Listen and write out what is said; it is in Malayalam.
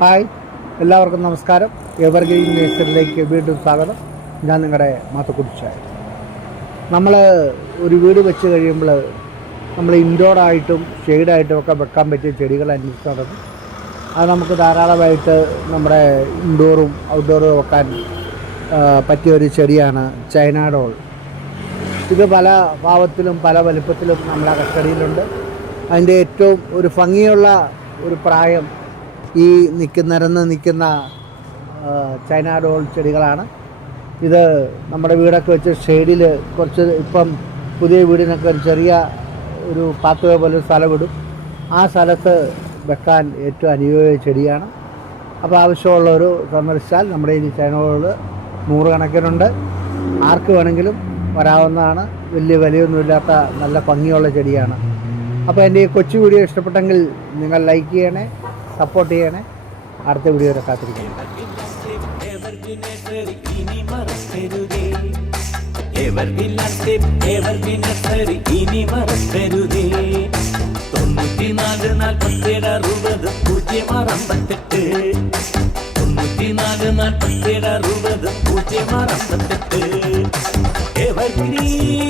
ഹായ്, എല്ലാവർക്കും നമസ്കാരം. എവർഗ്രീൻ നേച്ചറിലേക്ക് വീണ്ടും സ്വാഗതം. ഞാൻ നിങ്ങളുടെ മാത്തുക്കുടിച്ചായ. നമ്മൾ ഒരു വീട് വെച്ച് കഴിയുമ്പോൾ നമ്മൾ ഇൻഡോറായിട്ടും ഷെയ്ഡായിട്ടും ഒക്കെ വെക്കാൻ പറ്റിയ ചെടികൾ അന്വേഷിച്ച് നടക്കും. അത് നമുക്ക് ധാരാളമായിട്ട് നമ്മുടെ ഇൻഡോറും ഔട്ട്ഡോറും വെക്കാൻ പറ്റിയൊരു ചെടിയാണ് ചൈന ഡോൾ. ഇത് പല ഭാവത്തിലും പല വലിപ്പത്തിലും നമ്മളെ കസ്റ്റഡിയിലുണ്ട്. അതിൻ്റെ ഏറ്റവും ഒരു ഭംഗിയുള്ള ഒരു പ്രായം ഈ നിരന്ന് നിൽക്കുന്ന ചൈന ഡോൾ ചെടികളാണ്. ഇത് നമ്മുടെ വീടൊക്കെ വെച്ച് ഷെയ്ഡിൽ കുറച്ച് ഇപ്പം പുതിയ വീടിനൊക്കെ ഒരു ചെറിയ ഒരു പാത്തുവ പോലെ സ്ഥലം വിടും. ആ സ്ഥലത്ത് വെക്കാൻ ഏറ്റവും അനുയോജ്യ ചെടിയാണ്. അപ്പോൾ ആവശ്യമുള്ളവർ സന്ദർശിച്ചാൽ നമ്മുടെ ഈ ചൈന ഡോൾ നൂറുകണക്കിനുണ്ട്. ആർക്ക് വേണമെങ്കിലും വരാവുന്നതാണ്. വലിയ വിലയൊന്നുമില്ലാത്ത നല്ല ഭംഗിയുള്ള ചെടിയാണ്. അപ്പോൾ എൻ്റെ ഈ കൊച്ചു വീഡിയോ ഇഷ്ടപ്പെട്ടെങ്കിൽ നിങ്ങൾ ലൈക്ക് ചെയ്യണേ, സപ്പോർട്ട് ചെയ്യണേ. അടുത്ത വീഡിയോ വരെ കാത്തിരിക്കണം. Evergreen